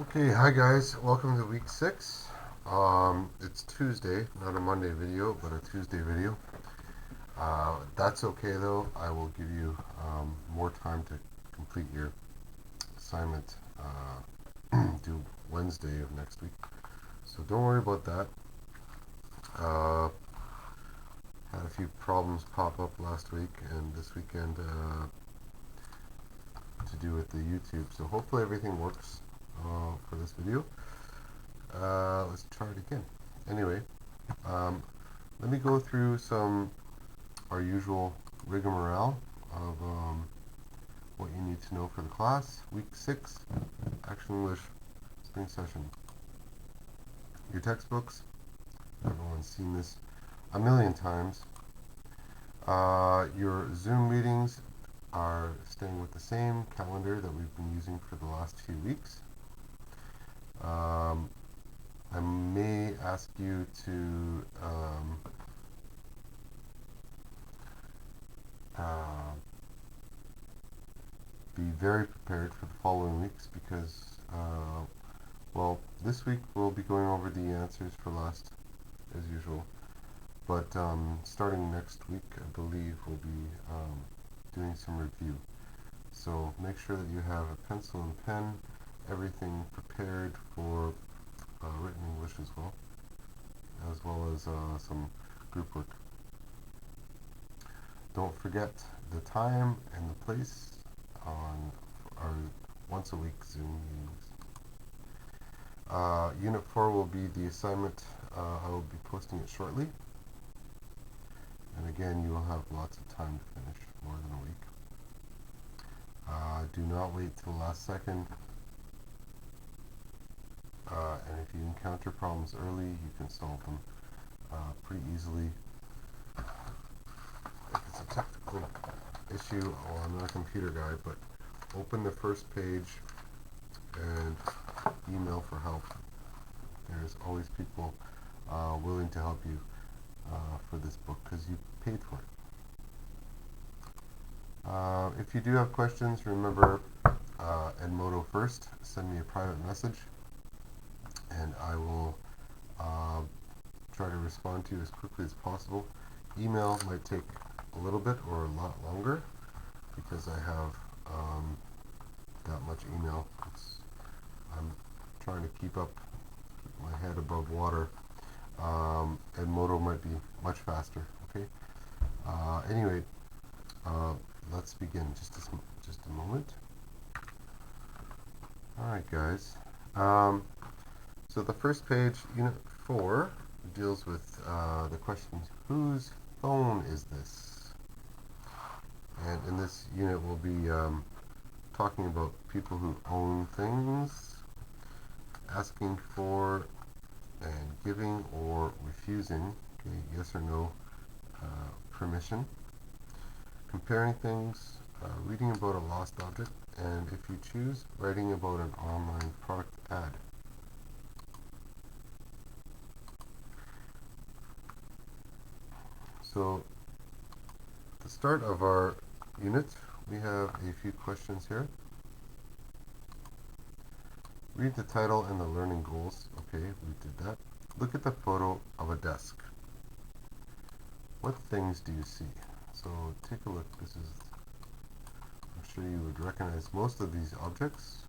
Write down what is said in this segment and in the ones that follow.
Okay, hi guys. Welcome to week 6. It's Tuesday, not a Monday video, but a Tuesday video. That's okay though. I will give you more time to complete your assignment due Wednesday of next week. So don't worry about that. Uh, had a few problems pop up last week and this weekend to do with the YouTube. So hopefully everything works for this video. Let's try it again. Anyway, um, let me go through our usual rigmarole of what you need to know for the class. Week 6, Action English Spring Session. Your textbooks, everyone's seen this a million times. Your Zoom meetings are staying with the same calendar that we've been using for the last few weeks. I may ask you to uh, be very prepared for the following weeks because, well, this week we'll be going over the answers for last as usual. But starting next week, I believe we'll be doing some review. So make sure that you have a pencil and pen, everything prepared for written English as well as some group work. Don't forget the time and the place on our once a week Zoom meetings. Unit 4 will be the assignment. I will be posting it shortly. And again, you will have lots of time to finish, more than a week. Do not wait till the last second. And if you encounter problems early, you can solve them pretty easily. If it's a technical issue, well, I'm not a computer guy, but open the first page and email for help. There's always people willing to help you for this book because you paid for it. If you do have questions, remember Edmodo first. Send me a private message and I will try to respond to you as quickly as possible. Email might take a little bit or a lot longer because I have that much email. I'm trying to keep my head above water. Edmodo might be much faster. Okay. Anyway, let's begin. Just a moment. All right, guys. So the first page, Unit 4, deals with the questions: whose phone is this? And in this unit, we'll be talking about people who own things, asking for and giving or refusing, okay, yes or no permission, comparing things, reading about a lost object, and if you choose, writing about an online product ad. So, at the start of our unit, we have a few questions here. Read the title and the learning goals. Okay, we did that. Look at the photo of a desk. What things do you see? So take a look. I'm sure you would recognize most of these objects.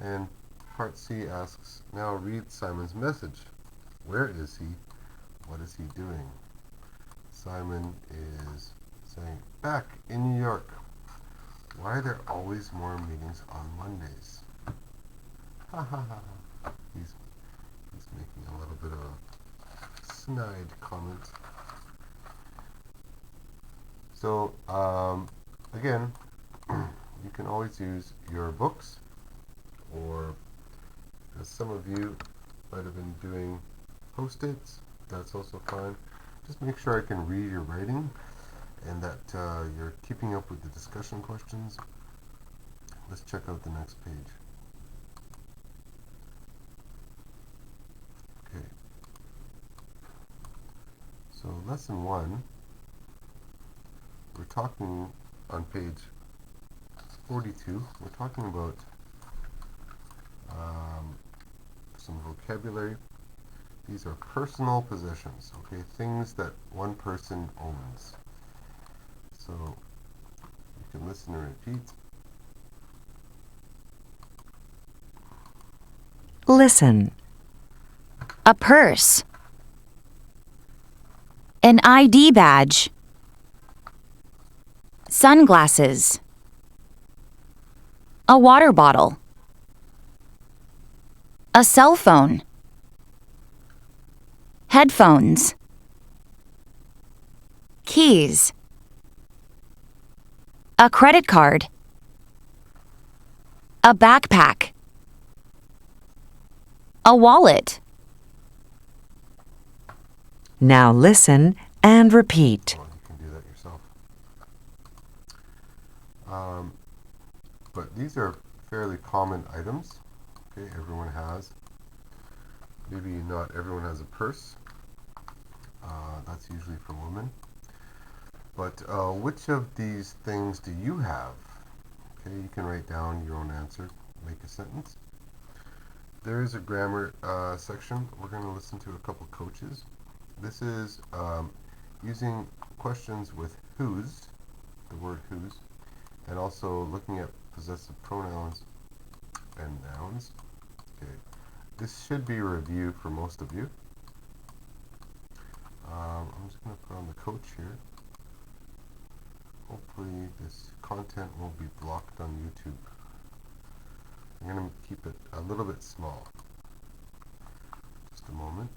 And part C asks, now read Simon's message. Where is he? What is he doing? Simon is saying, back in New York. Why are there always more meetings on Mondays? Ha ha ha. He's making a little bit of a snide comment. So, again, you can always use your books, or as some of you might have been doing post-its, that's also fine. Just make sure I can read your writing and that you're keeping up with the discussion questions. Let's check out the next page. Okay. So lesson 1, we're talking on page 42, we're talking about some vocabulary. These are personal possessions, okay? Things that one person owns. So you can listen and repeat. Listen. A purse. An ID badge. Sunglasses. A water bottle. A cell phone. Headphones. Keys. A credit card. A backpack. A wallet. Now listen and repeat. Well, you can do that yourself. But these are fairly common items. Okay, everyone has. Maybe not everyone has a purse. That's usually for women. But which of these things do you have? Okay, you can write down your own answer, make a sentence. There is a grammar section. We're going to listen to a couple coaches. This is using questions with whose, the word whose, and also looking at possessive pronouns and nouns. Okay, this should be a review for most of you. I'm just going to put on the coach here. Hopefully this content won't be blocked on YouTube. I'm going to keep it a little bit small. Just a moment.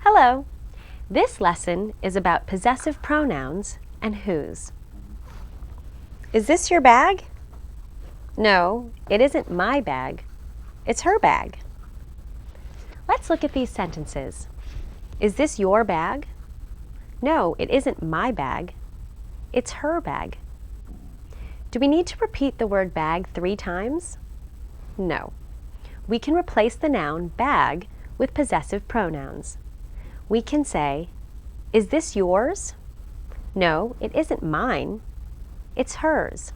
Hello! This lesson is about possessive pronouns and whose. Is this your bag? No, it isn't my bag. It's her bag. Let's look at these sentences. Is this your bag? No, it isn't my bag. It's her bag. Do we need to repeat the word bag 3 times? No. We can replace the noun bag with possessive pronouns. We can say, is this yours? No, it isn't mine. It's hers.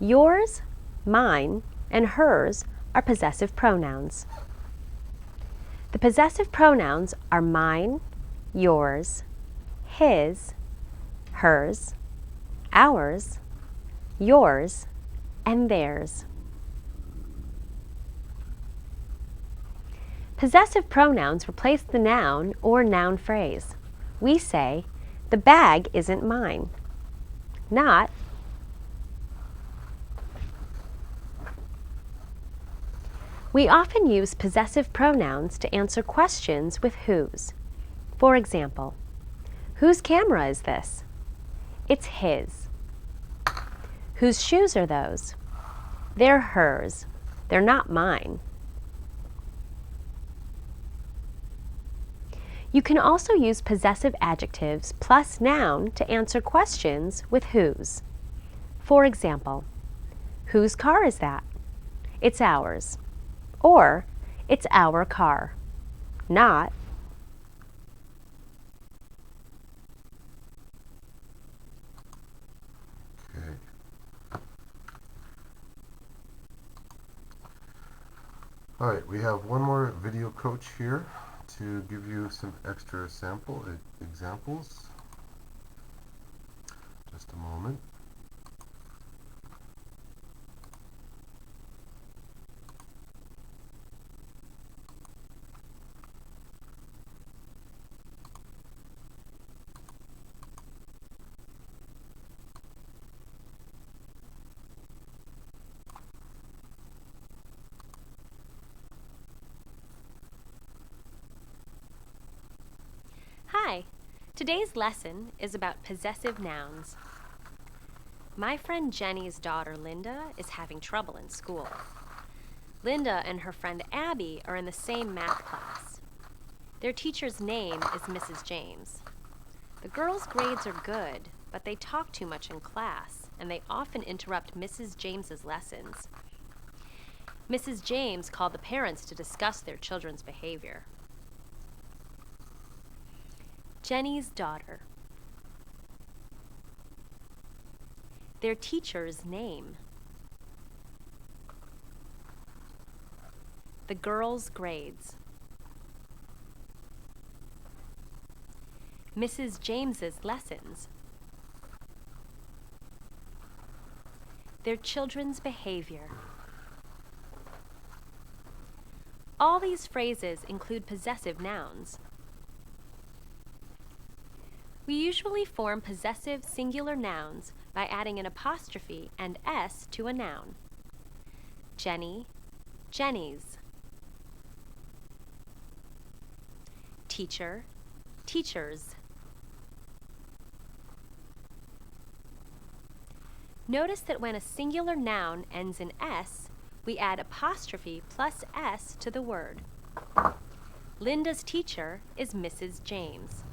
Yours, mine, and hers are possessive pronouns. The possessive pronouns are mine, yours, his, hers, ours, yours, and theirs. Possessive pronouns replace the noun or noun phrase. We say, the bag isn't mine. Not, we often use possessive pronouns to answer questions with whose. For example, whose camera is this? It's his. Whose shoes are those? They're hers. They're not mine. You can also use possessive adjectives plus noun to answer questions with whose. For example, whose car is that? It's ours. Or, it's our car. Not, Okay. Alright, we have one more video coach here to give you some extra sample examples. Just a moment. Hi! Today's lesson is about possessive nouns. My friend Jenny's daughter Linda is having trouble in school. Linda and her friend Abby are in the same math class. Their teacher's name is Mrs. James. The girls' grades are good, but they talk too much in class, and they often interrupt Mrs. James's lessons. Mrs. James called the parents to discuss their children's behavior. Jenny's daughter. Their teacher's name. The girls' grades. Mrs. James's lessons. Their children's behavior. All these phrases include possessive nouns. We usually form possessive singular nouns by adding an apostrophe and s to a noun. Jenny, Jenny's. Teacher, teachers. Notice that when a singular noun ends in s, we add apostrophe plus s to the word. Linda's teacher is Mrs. James.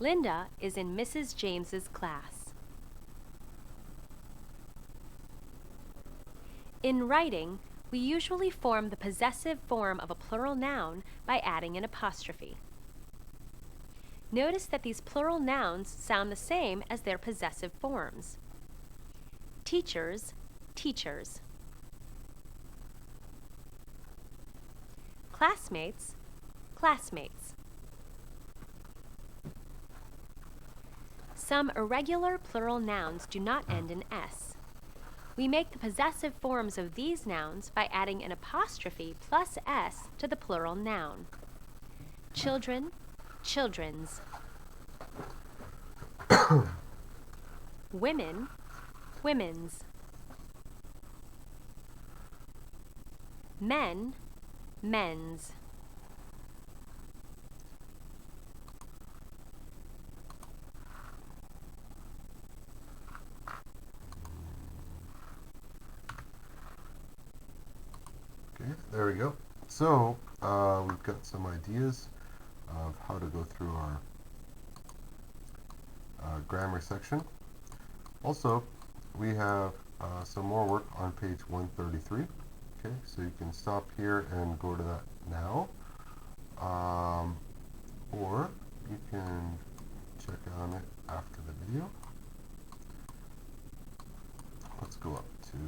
Linda is in Mrs. James's class. In writing, we usually form the possessive form of a plural noun by adding an apostrophe. Notice that these plural nouns sound the same as their possessive forms. Teachers, teachers. Classmates, classmates. Some irregular plural nouns do not end in s. We make the possessive forms of these nouns by adding an apostrophe plus s to the plural noun. Children, children's. Women, women's. Men, men's. Okay, there we go. So we've got some ideas of how to go through our grammar section. Also, we have some more work on page 133. Okay, so you can stop here and go to that now, or you can check on it after the video. Let's go up to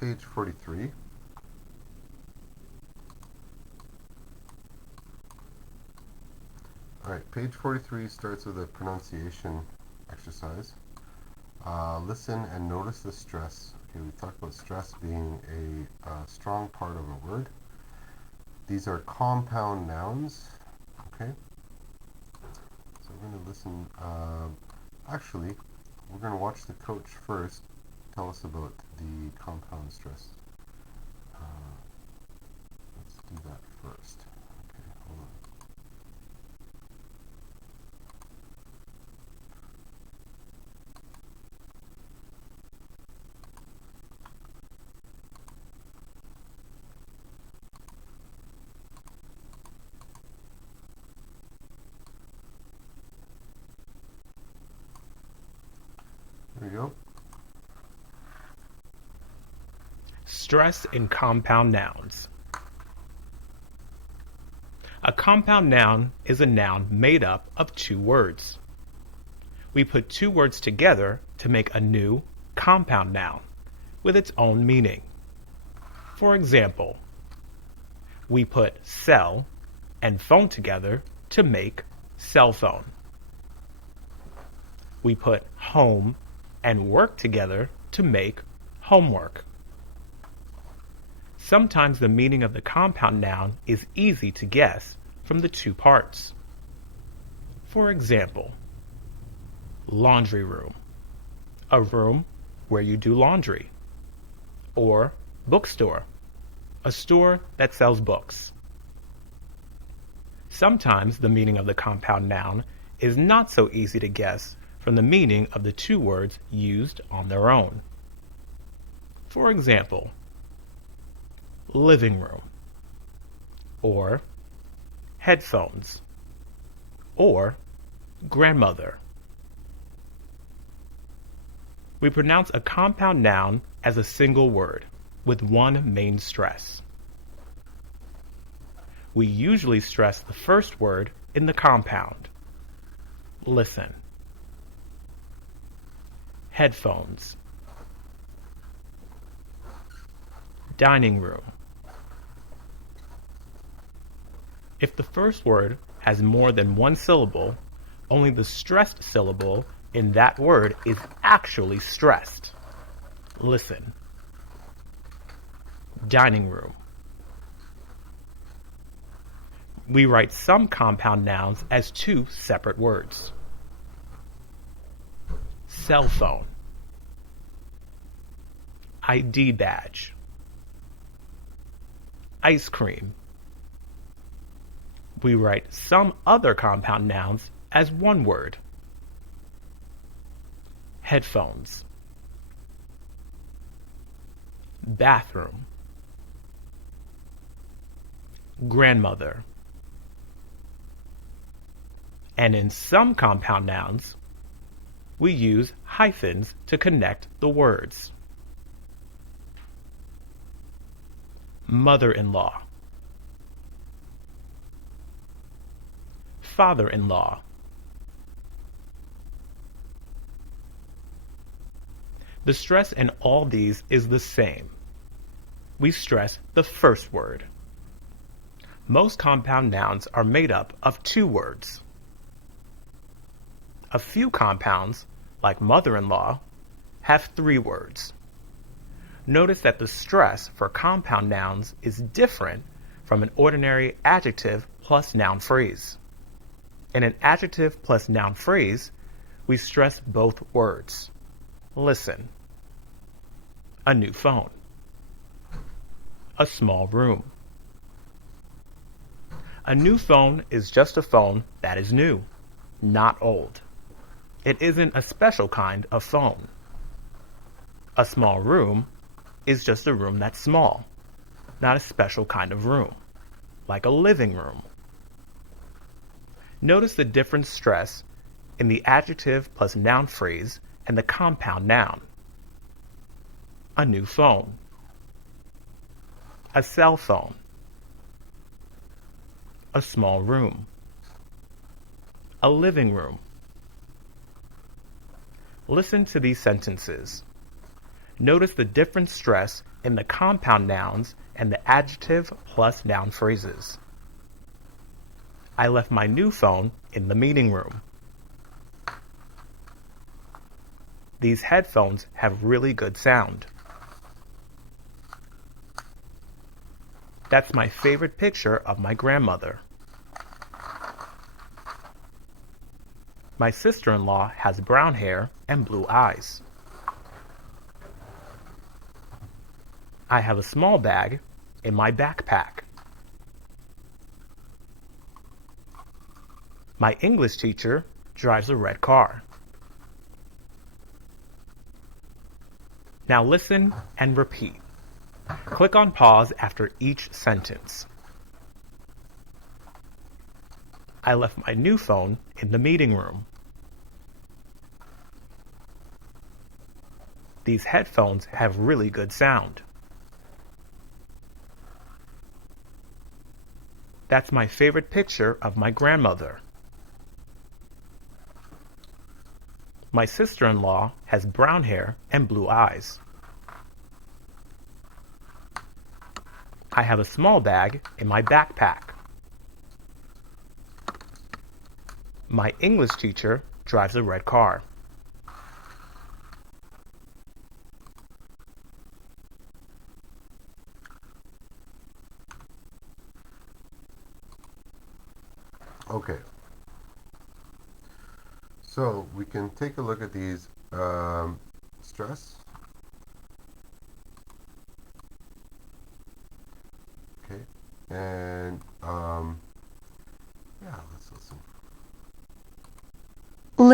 page 43. Alright, page 43 starts with a pronunciation exercise. Listen and notice the stress. Okay, we talked about stress being a strong part of a word. These are compound nouns. Okay, so we're going to listen. Actually, we're going to watch the coach first tell us about the compound stress. Let's do that first. Okay, hold on. There we go. Stress in compound nouns. A compound noun is a noun made up of two words. We put two words together to make a new compound noun with its own meaning. For example, we put cell and phone together to make cell phone. We put home and work together to make homework. Sometimes the meaning of the compound noun is easy to guess from the two parts. For example, laundry room, a room where you do laundry. Or bookstore, a store that sells books. Sometimes the meaning of the compound noun is not so easy to guess from the meaning of the two words used on their own. For example, living room, or headphones, or grandmother. We pronounce a compound noun as a single word with one main stress. We usually stress the first word in the compound. Listen. Headphones. Dining room. If the first word has more than one syllable, only the stressed syllable in that word is actually stressed. Listen. Dining room. We write some compound nouns as two separate words. Cell phone. ID badge. Ice cream. We write some other compound nouns as one word. Headphones. Bathroom. Grandmother. And in some compound nouns, we use hyphens to connect the words. Mother-in-law. Father-in-law. The stress in all these is the same. We stress the first word. Most compound nouns are made up of two words. A few compounds, like mother-in-law, have three words. Notice that the stress for compound nouns is different from an ordinary adjective plus noun phrase. In an adjective plus noun phrase, we stress both words. Listen. A new phone. A small room. A new phone is just a phone that is new, not old. It isn't a special kind of phone. A small room is just a room that's small, not a special kind of room, like a living room. Notice the different stress in the adjective plus noun phrase and the compound noun. A new phone. A cell phone. A small room. A living room. Listen to these sentences. Notice the different stress in the compound nouns and the adjective plus noun phrases. I left my new phone in the meeting room. These headphones have really good sound. That's my favorite picture of my grandmother. My sister-in-law has brown hair and blue eyes. I have a small bag in my backpack. My English teacher drives a red car. Now listen and repeat. Click on pause after each sentence. I left my new phone in the meeting room. These headphones have really good sound. That's my favorite picture of my grandmother. My sister-in-law has brown hair and blue eyes. I have a small bag in my backpack. My English teacher drives a red car. Okay. So we can take a look at these stress. Okay. And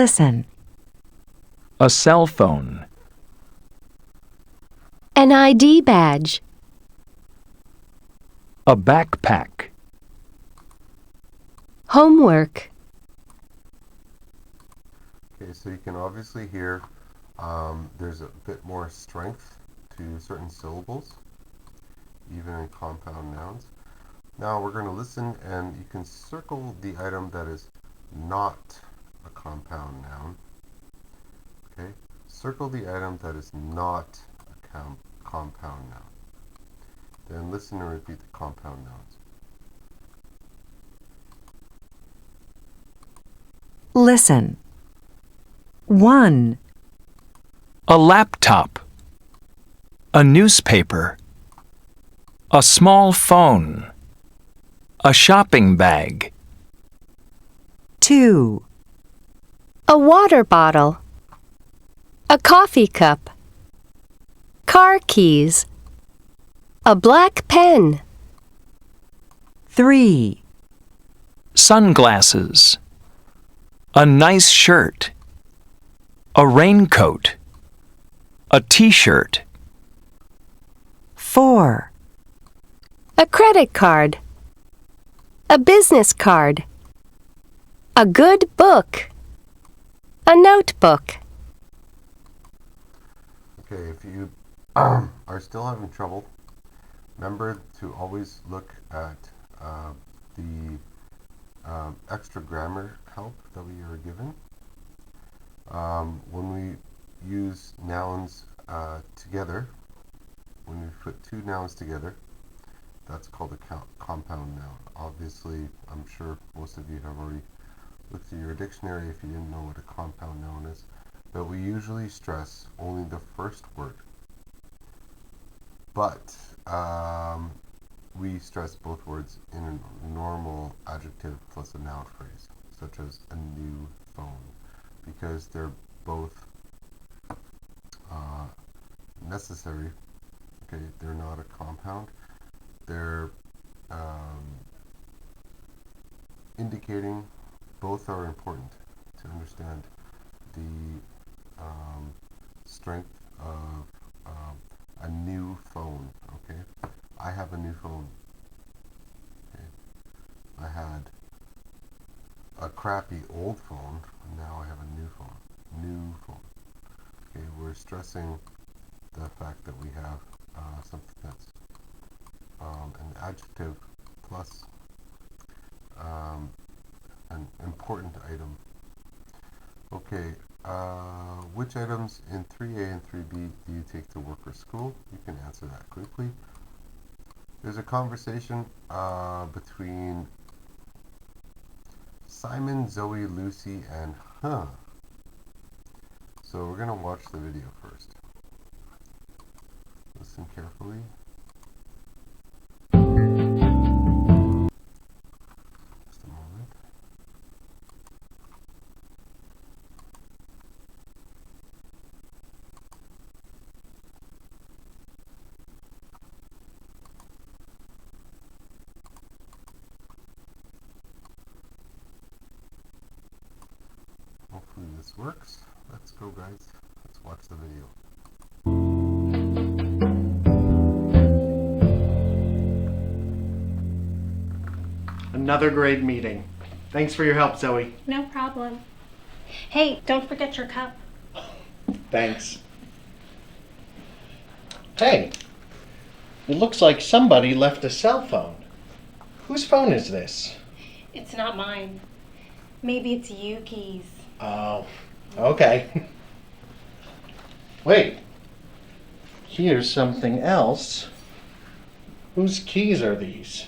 Listen. A cell phone. An ID badge. A backpack. Homework. Okay, so you can obviously hear there's a bit more strength to certain syllables, even in compound nouns. Now we're going to listen, and you can circle the item that is not a compound noun. Okay, circle the item that is not a compound noun. Then listen and repeat the compound nouns. Listen. 1, A laptop. A newspaper. A small phone. A shopping bag. 2, A water bottle. A coffee cup. Car keys. A black pen. 3, Sunglasses. A nice shirt. A raincoat. A t-shirt. 4, A credit card. A business card. A good book. A notebook. Okay, if you are still having trouble, remember to always look at the extra grammar help that we are given. When we use nouns together, when we put two nouns together, that's called a compound noun. Obviously, I'm sure most of you have already looked at your dictionary if you didn't know what a compound noun is, but we usually stress only the first word. But we stress both words in a normal adjective plus a noun phrase, such as a new phone, because they're both necessary. Okay, they're not a compound. They're indicating both are important to understand the strength of a new phone. Okay, I have a new phone. Okay, I had a crappy old phone, and now I have a new phone. New phone. Okay, we're stressing the fact that we have something that's an adjective plus an important item. Okay, which items in 3A and 3B do you take to work or school? You can answer that quickly. There's a conversation between Simon, Zoe, Lucy, and So we're going to watch the video first. Listen carefully. Just a moment. Hopefully this works. Let's go, guys. Let's watch the video. Another great meeting. Thanks for your help, Zoe. No problem. Hey, don't forget your cup. Thanks. Hey, it looks like somebody left a cell phone. Whose phone is this? It's not mine. Maybe it's Yuki's. Oh, okay. Wait, here's something else. Whose keys are these?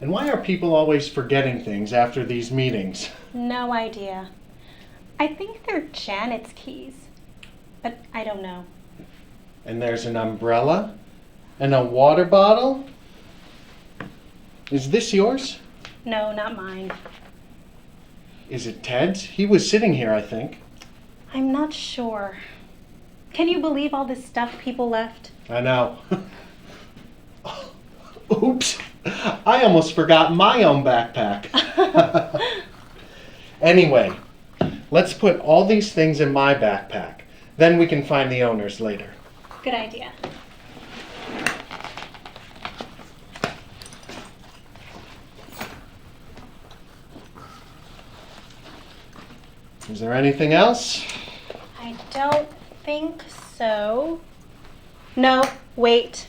And why are people always forgetting things after these meetings? No idea. I think they're Janet's keys, but I don't know. And there's an umbrella and a water bottle. Is this yours? No, not mine. Is it Ted's? He was sitting here, I think. I'm not sure. Can you believe all this stuff people left? I know. Oops. I almost forgot my own backpack. Anyway, Let's put all these things in my backpack. Then we can find the owners later. Good idea. Is there anything else? I don't think so. No, wait.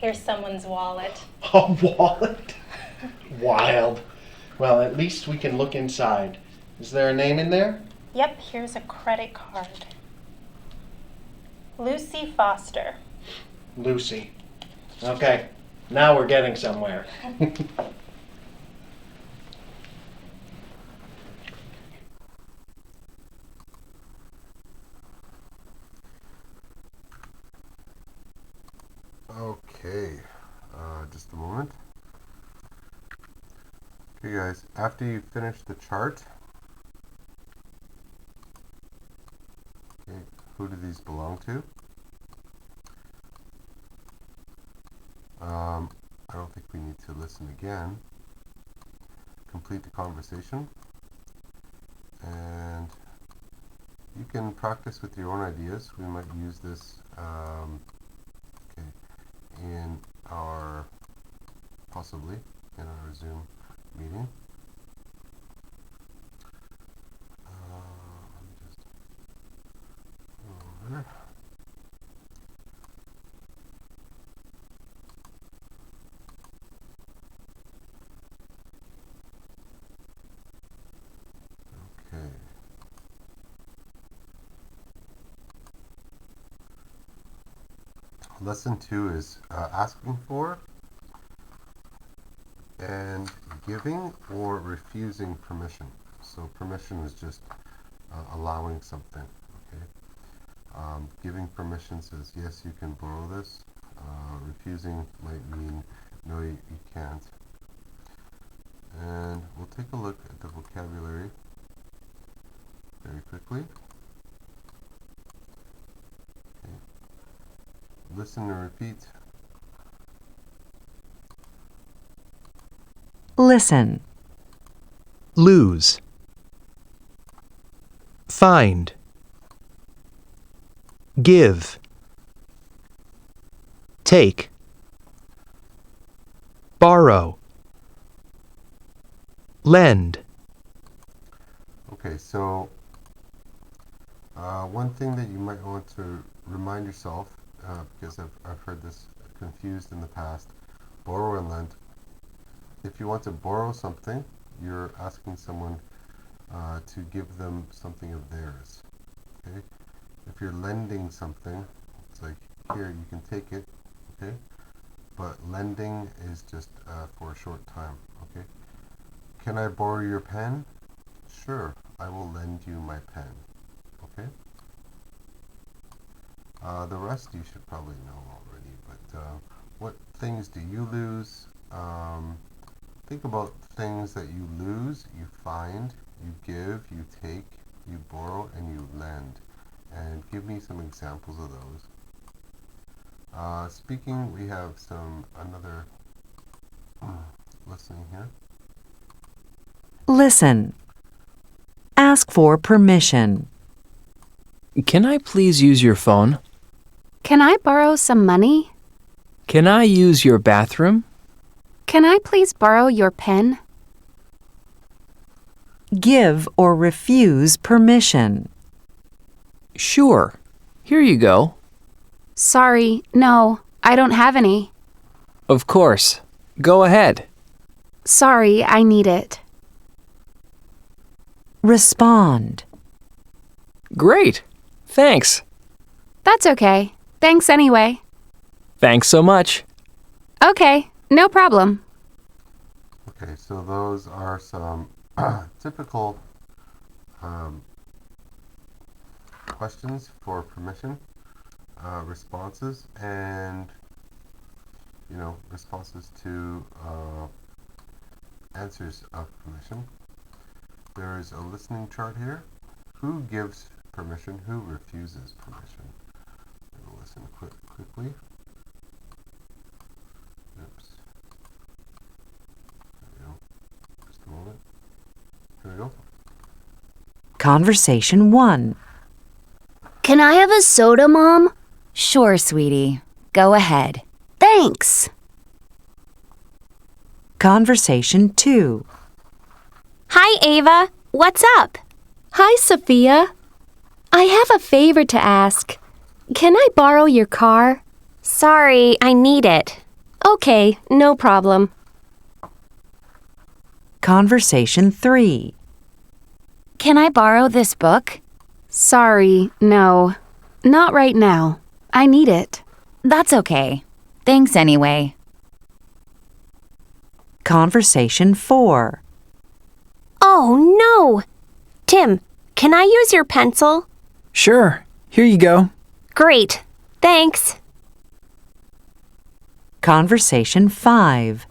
Here's someone's wallet. A wallet? Wild. Well, at least we can look inside. Is there a name in there? Yep, here's a credit card. Lucy Foster. Lucy. Okay, now we're getting somewhere. Okay, just a moment. Okay guys, after you finish the chart, okay, who do these belong to? I don't think we need to listen again. Complete the conversation, and you can practice with your own ideas. We might use this in our, possibly, in our Zoom meeting. Let me just go over. Okay. Lesson 2 is asking for and giving or refusing permission. So permission is just allowing something. Okay. Giving permission says yes, you can borrow this. Refusing might mean no, you can't. And we'll take a look at the vocabulary very quickly. Okay. Listen and repeat. Listen. Lose. Find. Give. Take. Borrow. Lend. Okay, so one thing that you might want to remind yourself, because I've heard this confused in the past, borrow and lend. If you want to borrow something, you're asking someone to give them something of theirs. Okay? If you're lending something, it's like, here, you can take it, okay? But lending is just for a short time, okay? Can I borrow your pen? Sure, I will lend you my pen, okay? The rest you should probably know already, but what things do you lose? Think about things that you lose, you find, you give, you take, you borrow, and you lend. And give me some examples of those. Speaking, we have another listening here. Listen. Ask for permission. Can I please use your phone? Can I borrow some money? Can I use your bathroom? Can I please borrow your pen? Give or refuse permission. Sure. Here you go. Sorry, no, I don't have any. Of course. Go ahead. Sorry, I need it. Respond. Great. Thanks. That's okay. Thanks anyway. Thanks so much. Okay, no problem. Okay, so those are some typical questions for permission, responses, and responses to answers of permission. There is a listening chart here. Who gives permission? Who refuses permission? We'll listen quickly. Oops. There we go. Just a moment. Here we go. Conversation 1. Can I have a soda, Mom? Sure, sweetie. Go ahead. Thanks. Conversation 2. Hi, Ava. What's up? Hi, Sophia. I have a favor to ask. Can I borrow your car? Sorry, I need it. Okay, no problem. Conversation 3. Can I borrow this book? Sorry, no. Not right now. I need it. That's okay. Thanks anyway. Conversation 4. Oh, no! Tim, can I use your pencil? Sure. Here you go. Great. Thanks. Conversation 5.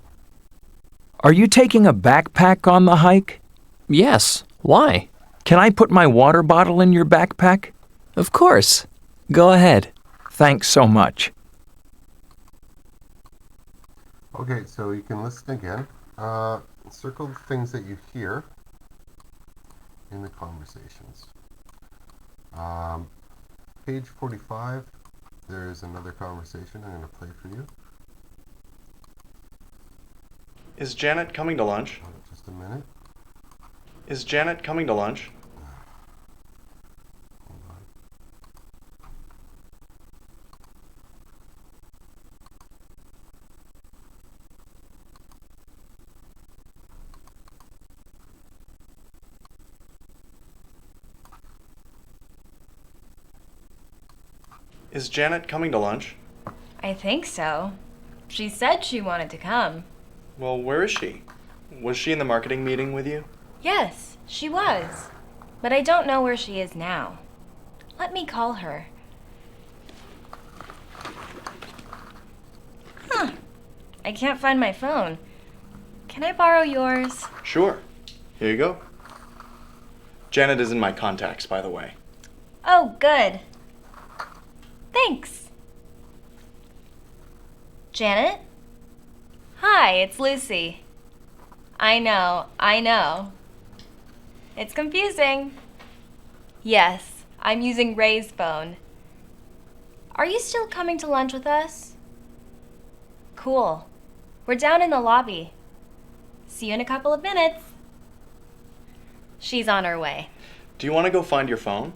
Are you taking a backpack on the hike? Yes. Why? Can I put my water bottle in your backpack? Of course. Go ahead. Thanks so much. Okay, so you can listen again. Circle the things that you hear in the conversations. Page 45, there is another conversation I'm going to play for you. Is Janet coming to lunch? Just a minute. Is Janet coming to lunch? Hold on. Is Janet coming to lunch? I think so. She said she wanted to come. Well, where is she? Was she in the marketing meeting with you? Yes, she was. But I don't know where she is now. Let me call her. Huh. I can't find my phone. Can I borrow yours? Sure. Here you go. Janet is in my contacts, by the way. Oh, good. Thanks. Janet? Hi, it's Lucy. I know. It's confusing. Yes, I'm using Ray's phone. Are you still coming to lunch with us? Cool. We're down in the lobby. See you in a couple of minutes. She's on her way. Do you want to go find your phone?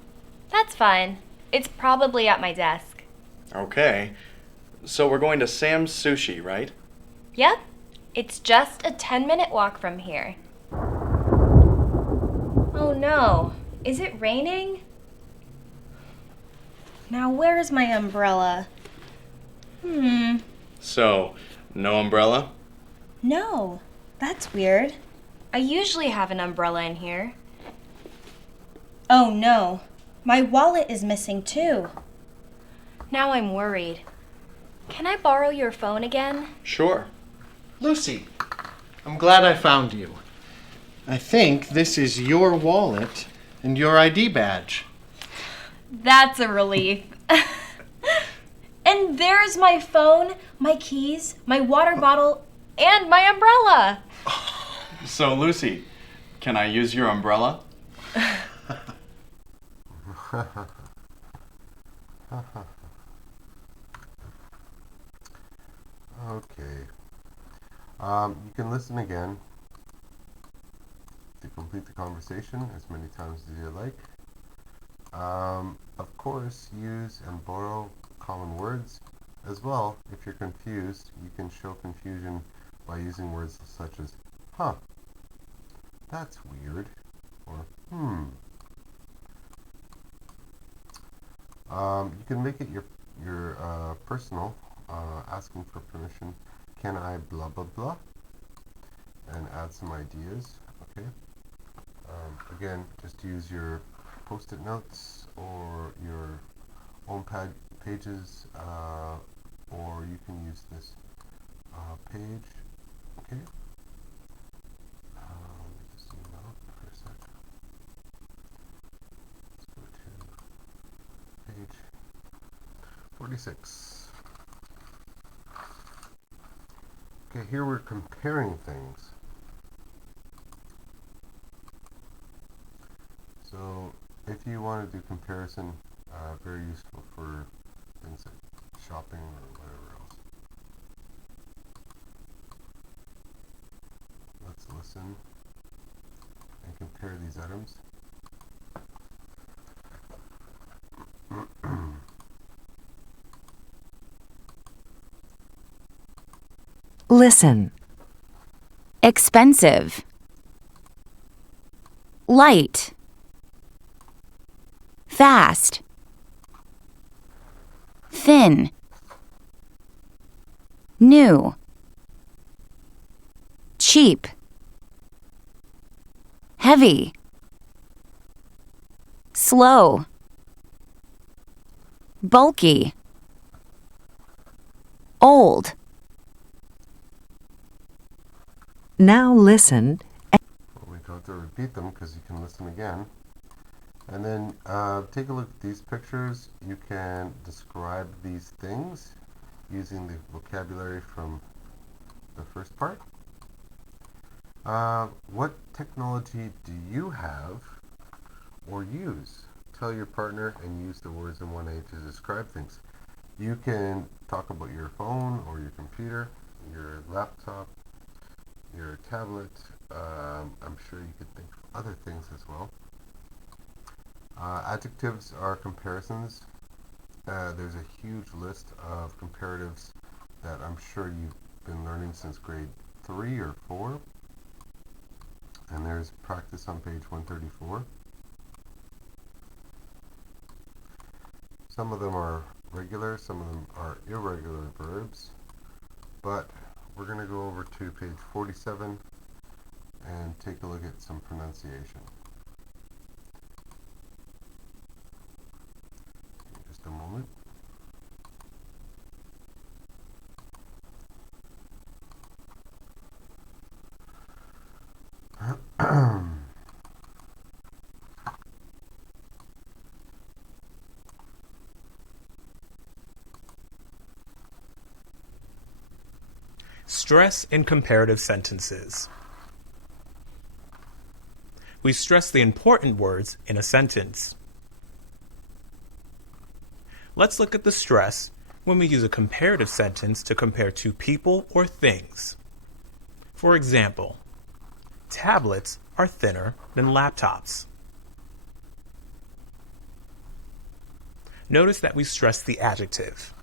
That's fine. It's probably at my desk. Okay. So we're going to Sam's Sushi, right? Yep. It's just a 10-minute walk from here. Oh no. Is it raining? Now where's my umbrella? So, no umbrella? No. That's weird. I usually have an umbrella in here. Oh no. My wallet is missing too. Now I'm worried. Can I borrow your phone again? Sure. Lucy, I'm glad I found you. I think this is your wallet and your ID badge. That's a relief. And there's my phone, my keys, my water bottle, and my umbrella. So, Lucy, can I use your umbrella? Okay. You can listen again to complete the conversation as many times as you like. Of course, use and borrow common words. As well, if you're confused, you can show confusion by using words such as, huh, that's weird, or you can make it your personal, asking for permission. Can I blah blah blah, and add some ideas. Okay. Again, just use your post-it notes or your own pages, or you can use this page. Okay. Let me just zoom out for a sec. Let's go to page 46. Okay, here we're comparing things. So if you want to do comparison, very useful for things like shopping or whatever else. Let's listen and compare these items. Listen. Expensive. Light. Fast. Thin. New. Cheap. Heavy. Slow. Bulky. Old. Now listen. We don't have to repeat them because you can listen again. And then take a look at these pictures. You can describe these things using the vocabulary from the first part. What technology do you have or use? Tell your partner and use the words in 1A to describe things. You can talk about your phone or your computer, your laptop, your tablet. I'm sure you could think of other things as well. Adjectives are comparisons. There's a huge list of comparatives that I'm sure you've been learning since grade 3 or 4. And there's practice on page 134. Some of them are regular, some of them are irregular verbs, but we're going to go over to page 47 and take a look at some pronunciation. Just a moment. Stress in comparative sentences. We stress the important words in a sentence. Let's look at the stress when we use a comparative sentence to compare two people or things. For example, tablets are thinner than laptops. Notice that we stress the adjective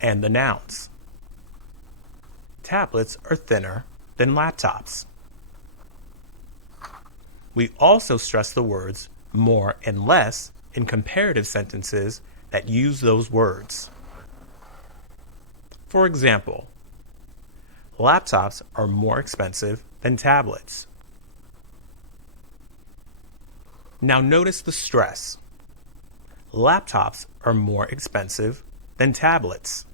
and the nouns. Tablets are thinner than laptops. We also stress the words more and less in comparative sentences that use those words. For example, laptops are more expensive than tablets. Now notice the stress. Laptops are more expensive than tablets.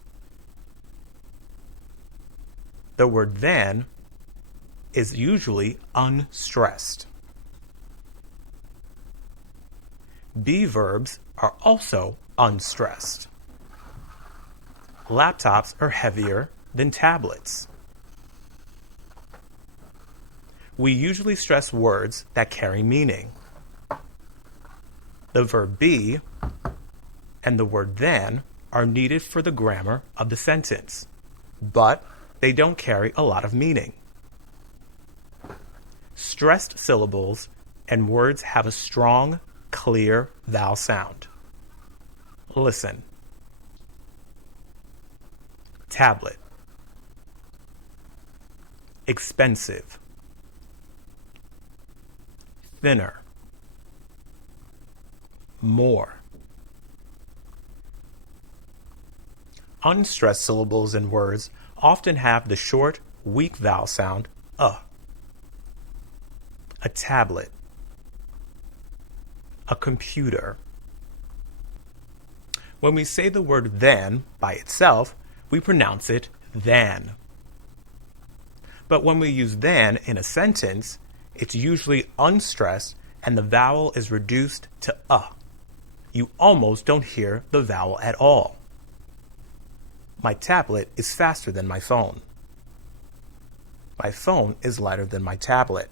The word than is usually unstressed. Be verbs are also unstressed. Laptops are heavier than tablets. We usually stress words that carry meaning. The verb be and the word than are needed for the grammar of the sentence, but they don't carry a lot of meaning. Stressed syllables and words have a strong, clear vowel sound. Listen. Tablet. Expensive. Thinner. More. Unstressed syllables in words often have the short, weak vowel sound a tablet, a computer. When we say the word than by itself, we pronounce it than. But when we use than in a sentence, it's usually unstressed and the vowel is reduced to a. You almost don't hear the vowel at all. My tablet is faster than my phone. My phone is lighter than my tablet.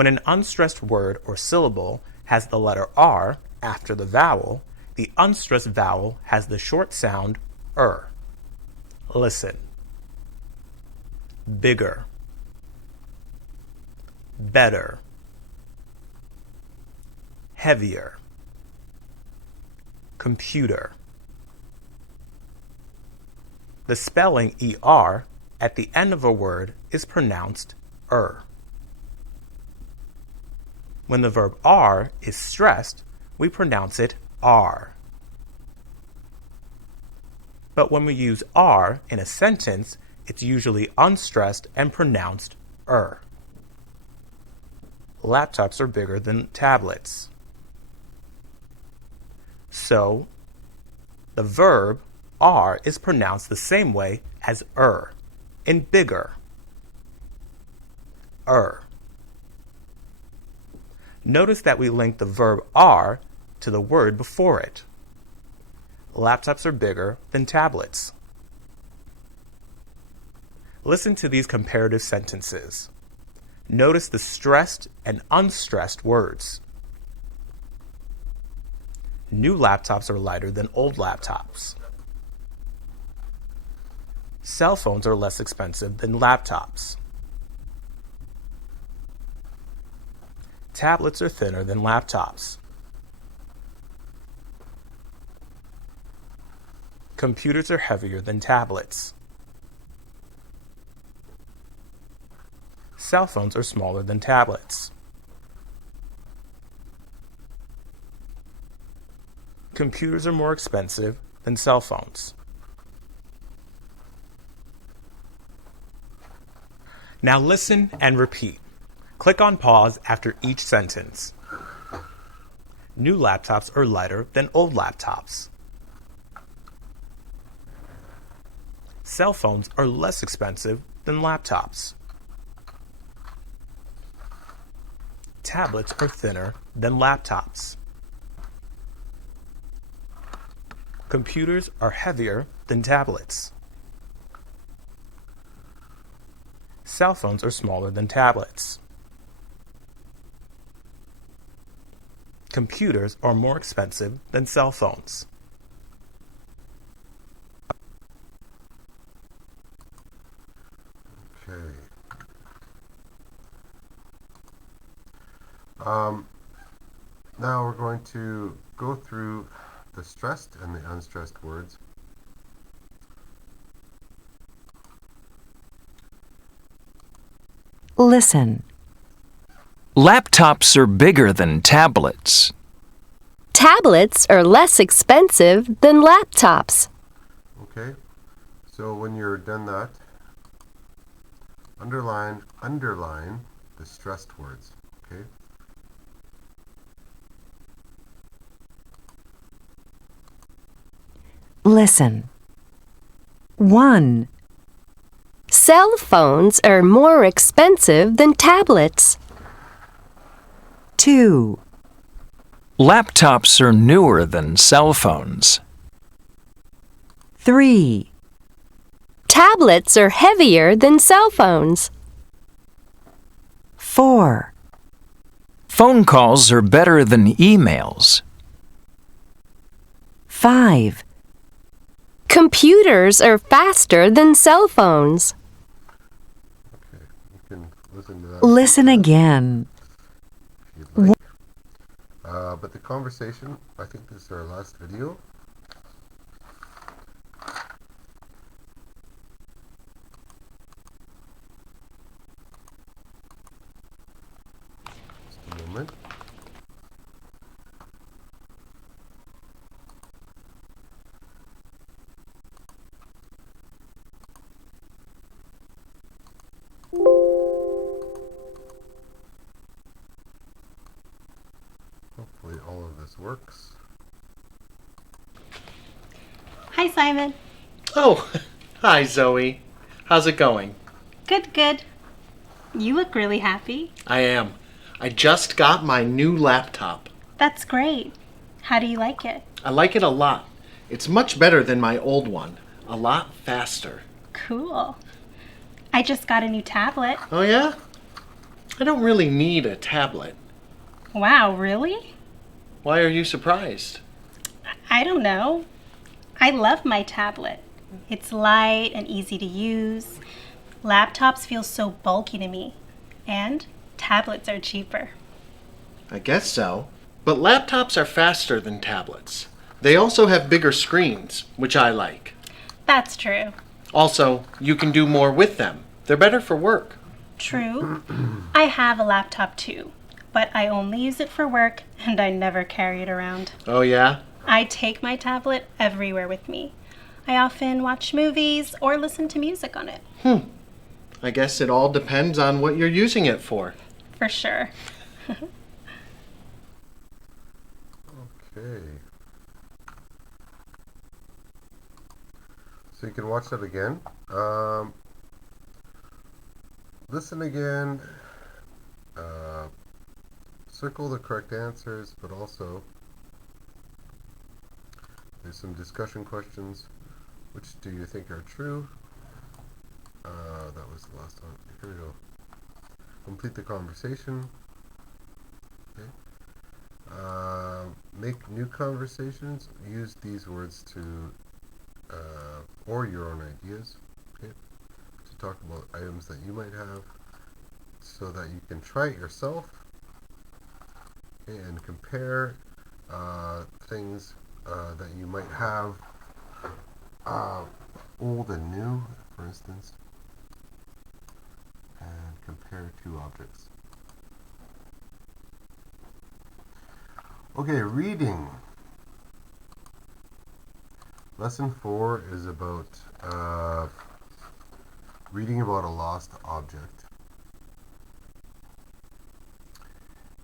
When an unstressed word or syllable has the letter R after the vowel, the unstressed vowel has the short sound Listen. Bigger. Better. Heavier. Computer. The spelling ER at the end of a word is pronounced When the verb are is stressed, we pronounce it R. But when we use are in a sentence, it's usually unstressed and pronounced Laptops are bigger than tablets. So, the verb are is pronounced the same way as in bigger. Notice that we link the verb are to the word before it. Laptops are bigger than tablets. Listen to these comparative sentences. Notice the stressed and unstressed words. New laptops are lighter than old laptops. Cell phones are less expensive than laptops. Tablets are thinner than laptops. Computers are heavier than tablets. Cell phones are smaller than tablets. Computers are more expensive than cell phones. Now listen and repeat. Click on pause after each sentence. New laptops are lighter than old laptops. Cell phones are less expensive than laptops. Tablets are thinner than laptops. Computers are heavier than tablets. Cell phones are smaller than tablets. Computers are more expensive than cell phones. Okay. Now we're going to go through the stressed and the unstressed words. Listen. Laptops are bigger than tablets. Tablets are less expensive than laptops. Okay, so when you're done that, underline the stressed words. Okay. Listen. 1. Cell phones are more expensive than tablets. 2. Laptops are newer than cell phones. 3. Tablets are heavier than cell phones. 4. Phone calls are better than emails. 5. Computers are faster than cell phones. Okay, you can listen to that. Listen again. If you'd like. But the conversation, I think this is our last video. Just a moment. Hopefully all of this works. Hi, Simon. Oh, hi, Zoe. How's it going? Good, good. You look really happy. I am. I just got my new laptop. That's great. How do you like it? I like it a lot. It's much better than my old one. A lot faster. Cool. I just got a new tablet. Oh, yeah? I don't really need a tablet. Wow, really? Why are you surprised? I don't know. I love my tablet. It's light and easy to use. Laptops feel so bulky to me. And tablets are cheaper. I guess so. But laptops are faster than tablets. They also have bigger screens, which I like. That's true. Also, you can do more with them. They're better for work. True. I have a laptop too, but I only use it for work and I never carry it around. Oh yeah? I take my tablet everywhere with me. I often watch movies or listen to music on it. I guess it all depends on what you're using it for. For sure. Okay. So you can watch that again. Listen again. Circle the correct answers, but also there's some discussion questions. Which do you think are true? That was the last one. Here we go. Complete the conversation. Okay. Make new conversations. Use these words to, or your own ideas, okay, to talk about items that you might have so that you can try it yourself, okay, and compare things that you might have, old and new, for instance, and compare two objects. Okay, reading. Lesson 4 is about reading about a lost object.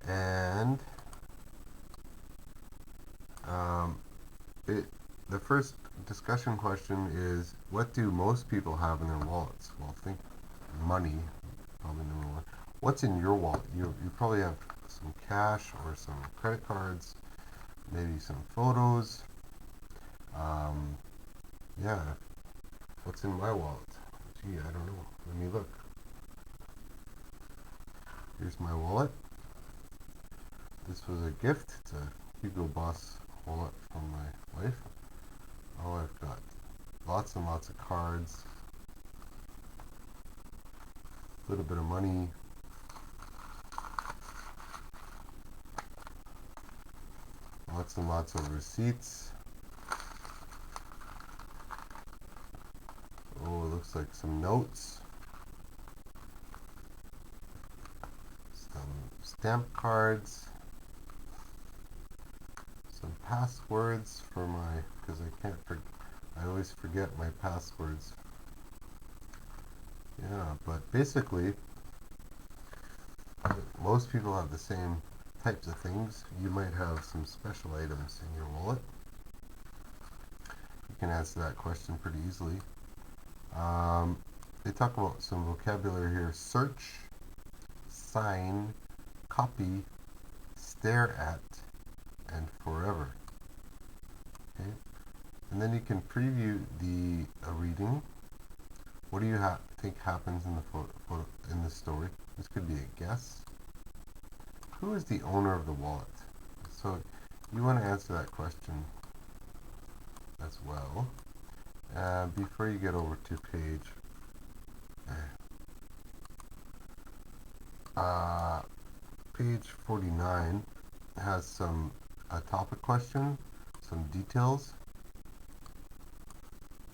And the first discussion question is, what do most people have in their wallets? Well, think money, probably number one. What's in your wallet? You probably have some cash or some credit cards, maybe some photos. Yeah, what's in my wallet? Gee, I don't know. Let me look. Here's my wallet. This was a gift. It's a Hugo Boss wallet from my wife. Oh, I've got lots and lots of cards, a little bit of money, lots and lots of receipts. Oh, it looks like some notes, some stamp cards, some passwords for my, because I always forget my passwords. Yeah, but basically, most people have the same types of things. You might have some special items in your wallet. You can answer that question pretty easily. They talk about some vocabulary here: search, sign, copy, stare at, and forever. Okay, and then you can preview the reading. What do you think happens in the in the story? This could be a guess. Who is the owner of the wallet? So you want to answer that question as well. Before you get over to page 49 has some topic question, some details.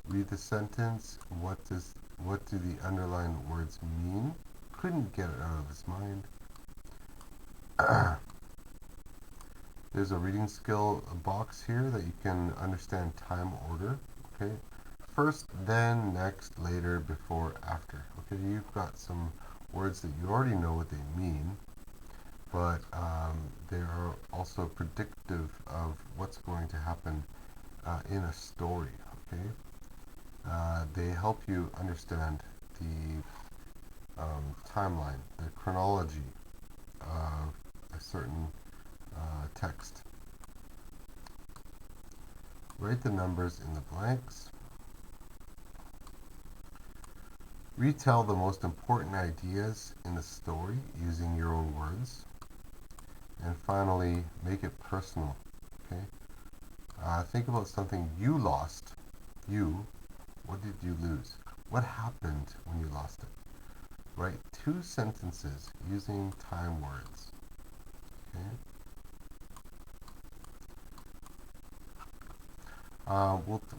Read the sentence. What do the underlined words mean? Couldn't get it out of his mind. There's a reading skill box here that you can understand time order. Okay, first, then, next, later, before, after. Okay, you've got some words that you already know what they mean, but they are also predictive of what's going to happen in a story. Okay, they help you understand the timeline, the chronology of a certain text. Write the numbers in the blanks. Retell the most important ideas in the story using your own words. And finally, make it personal. Okay. Think about something you lost. You. What did you lose? What happened when you lost it? Write 2 sentences using time words. Okay.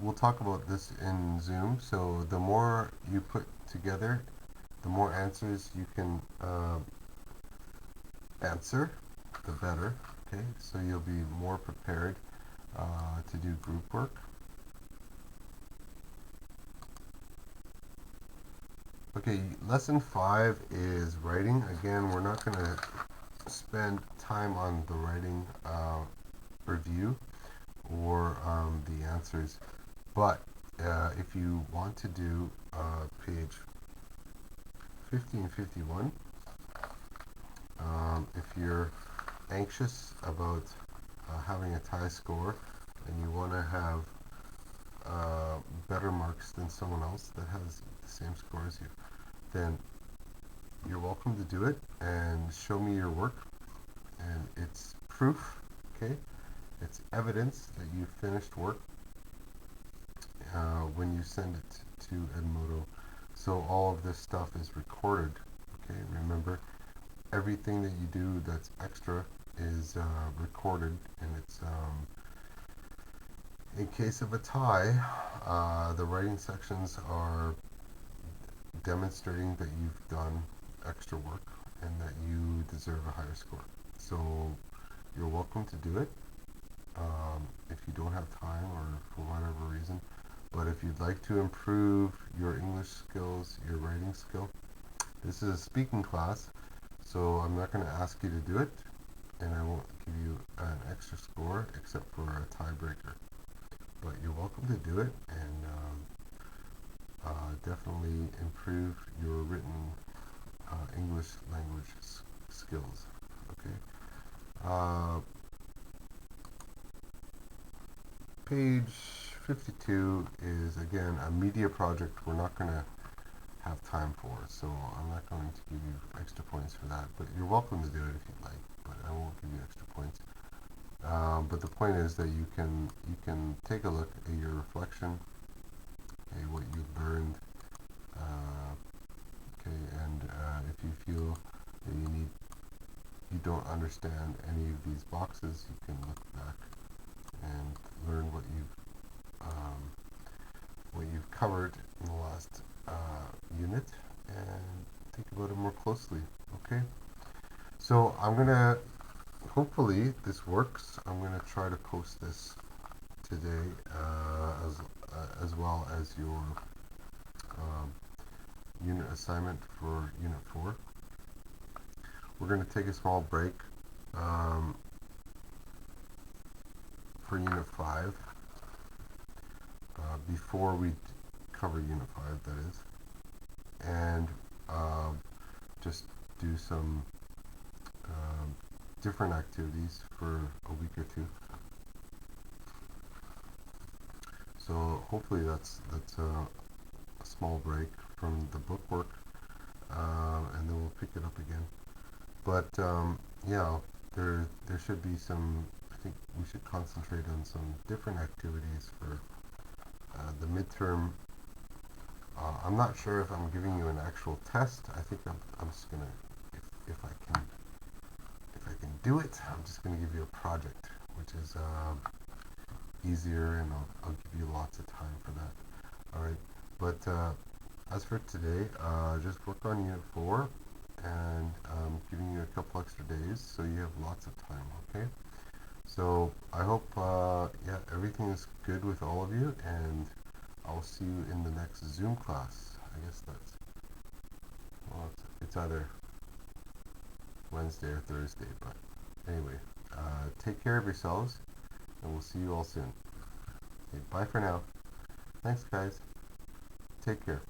We'll talk about this in Zoom. So the more you put together, the more answers you can answer, the better. Okay, so you'll be more prepared to do group work. Okay, lesson 5 is writing. Again, we're not going to spend time on the writing review or the answers, but if you want to do page 50 and 51, if you're anxious about having a tie score and you want to have better marks than someone else that has the same score as you, then you're welcome to do it and show me your work. And it's proof, okay? It's evidence that you finished work when you send it to Edmodo. So all of this stuff is recorded, okay? Remember, everything that you do that's extra is recorded, and it's in case of a tie, the writing sections are demonstrating that you've done extra work and that you deserve a higher score. So you're welcome to do it if you don't have time or for whatever reason. But if you'd like to improve your English skills, your writing skill, this is a speaking class, so I'm not going to ask you to do it, and I won't give you an extra score except for a tiebreaker. But you're welcome to do it, and definitely improve your written English language skills. Okay. Page 52 is again a media project we're not going to have time for, so I'm not going to give you extra points for that, but you're welcome to do it if you'd like, but I won't give you extra points. But the point is that you can take a look at your reflection, okay, what you learned, okay, and if you feel that you don't understand any of these boxes, you can look back and learn what you've covered in the last unit and think about it more closely. Okay, so I'm gonna, hopefully this works. I'm gonna try to post this today as well as your unit assignment for Unit 4. We're going to take a small break for Unit 5 before we cover Unit 5, that is, and just do some different activities for a week or two. So hopefully that's a small break from the book work, and then we'll pick it up again. But yeah, there should be some. I think we should concentrate on some different activities for the midterm. I'm not sure if I'm giving you an actual test. I think I'm just gonna, if I can do it, I'm just gonna give you a project, which is easier, and I'll give you lots of time for that. All right, but as for today, just work on Unit 4, and I'm giving you a couple extra days, so you have lots of time. Okay. So I hope yeah, everything is good with all of you, and I'll see you in the next Zoom class. I guess that's, well, it's either Wednesday or Thursday, but anyway, take care of yourselves, and we'll see you all soon. Okay, bye for now. Thanks, guys. Take care.